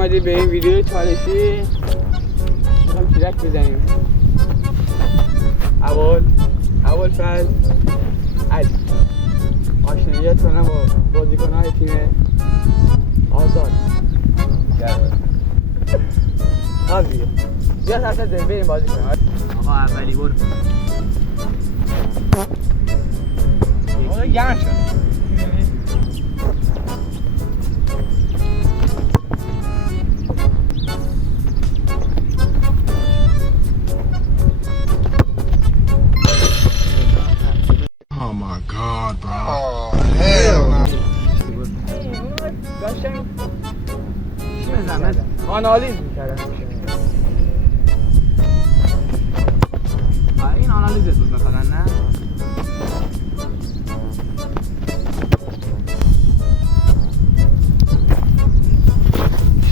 اومدید به این ویدیو چالشی. میخوام تیرک بزنیم. اول فصل علی آشناییت کنم با بازیکن‌های تیم آزاد. دیگه بیا سمت زمین بریم بازی کنیم. آقا اولی برو. آقا گرم شد. Oh my God, bro. Oh, hell no. چی بزنم؟ آنالیز میکردم. این آنالیز بود مثلا نه؟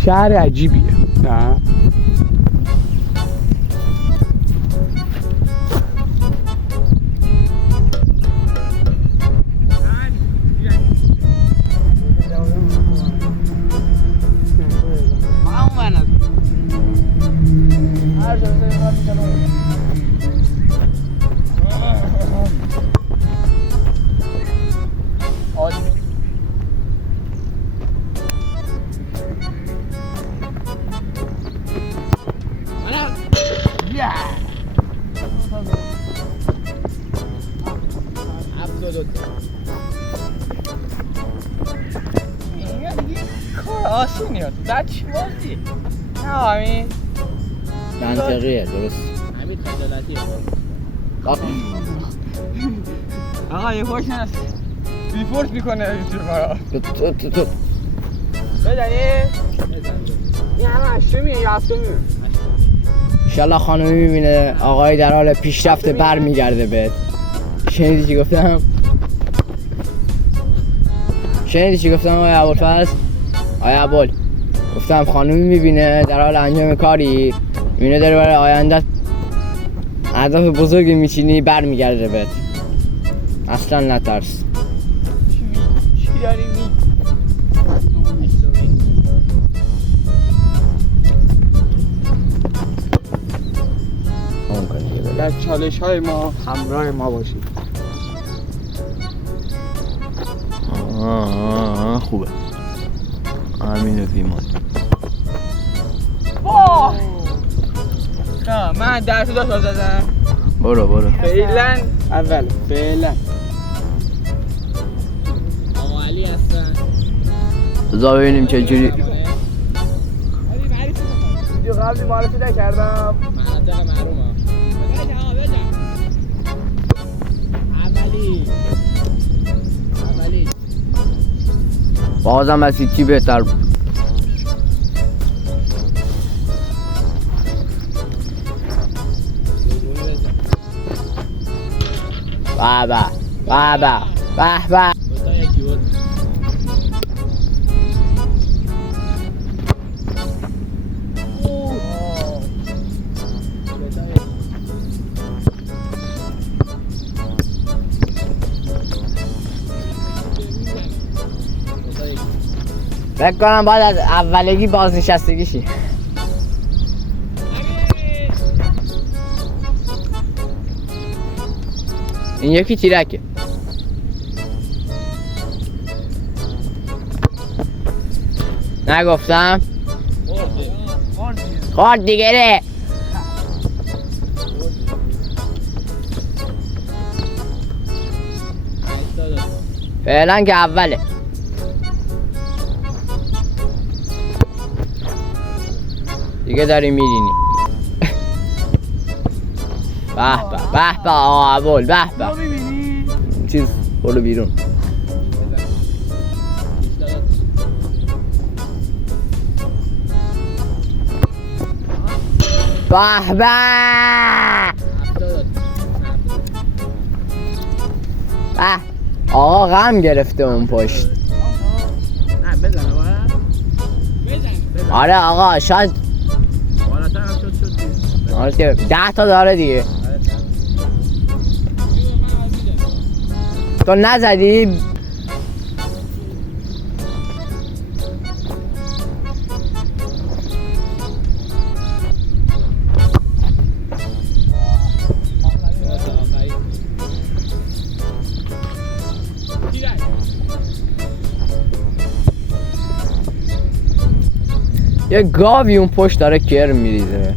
شهر عجیبیه نه؟ آسونی ها در چی بازی؟ نه همین منطقیه درست. همین خجالتیه آقا یه فورس هست بیفورس میکنه اینجور مرا تو بزنی؟ این همه هشتمیه یا هفتمیه؟ انشالله خانومی میبینه آقای در حال پیشرفت بر میگرده بهت. شنیدی چی گفتم؟ آقای ابوالفضل؟ آقای ابوال گفتم خانومی میبینه در حال انجام کاری میبینه داره برای آینده اهداف بزرگی میچینی بر میگرده بهت. اصلا نترس. چی داری می؟ در چالش های ما همراه ما باشید. خوبه همینه بیمان. واه نه من 10 تا زدم. برو فعلا آقا علی هستن. بذار ببینیم چه جوری. ویدیو قبلی معرفی نکردم. مناطق محرومه. بزن اولی بازم از هیچی بهتر بود. به فکر کنم باید از اولگی بازنشستگی شی. این یکی تیرکه. نگفتم؟ خورد دیگره. فعلا که اوله. دیگه داری میرینی. به آقا ابوال به چیز برو بیرون. به آقا غم گرفته اون پشت. نه بزن آره آقا شاید بالاتر هم شد آره که 10 تا داره دیگه. تو نزدی؟ یه گاوی اون پشت داره کرم میریزه.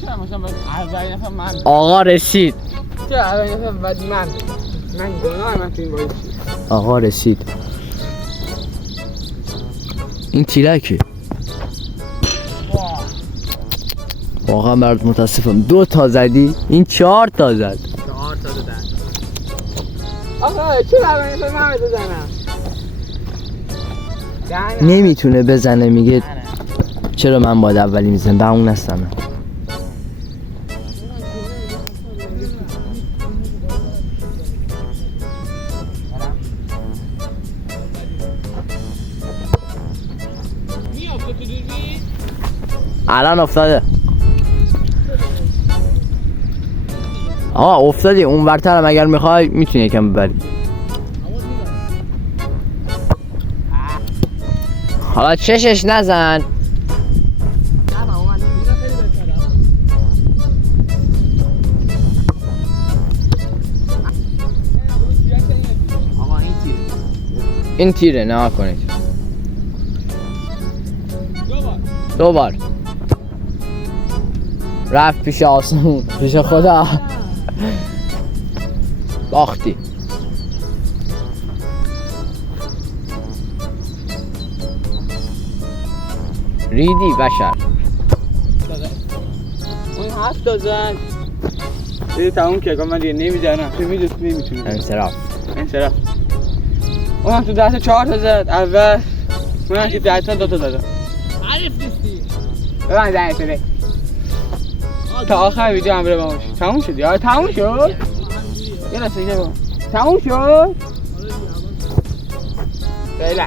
چرا مثلا باید اولین نفر من آقا رسید. چرا اولین نفر باید من گناه من تو این باید چی؟ آقا رسید. این تیرکه. واقعا برات متاسفم. 2 تا زدی، این 4 تا زد. 4 تا دادن. آقا چرا اولین نفر من بزنم؟ نمیتونه بزنه، میگه چرا من باید اولی میزنم؟ به اون نستم. الان افتاده. آقا افتادی اون ورتر هم اگر میخوای میتونی یکم ببری. حالا چشش نزن. آقا این تیره. این تیره نه کنید. 2 بار رفت پیش آسمون، پیش خدا. باختی. ریدی بشر. اون 7 تا زد. دیگه تموم که من دیگه نمیزنم. تو نمیتونی. انصراف. اون هم تو 10 تا 4 تا زد. اول من هم تو 10 تا 2 تا زدم. عارف نیستی. به من زنگ بده. تا آخر ویدیو هم بره باش. تموم شد یا تموم شد. یه لحظه دیگه با. تموم شد. فعلا.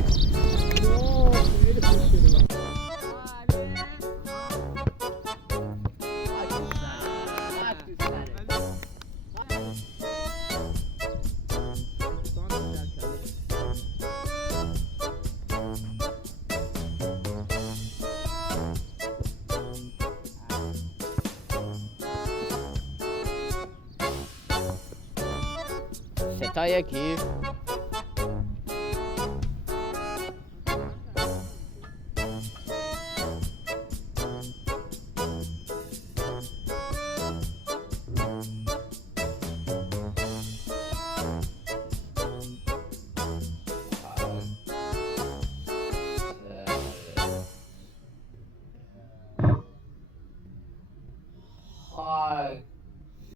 تا یکی. Hi.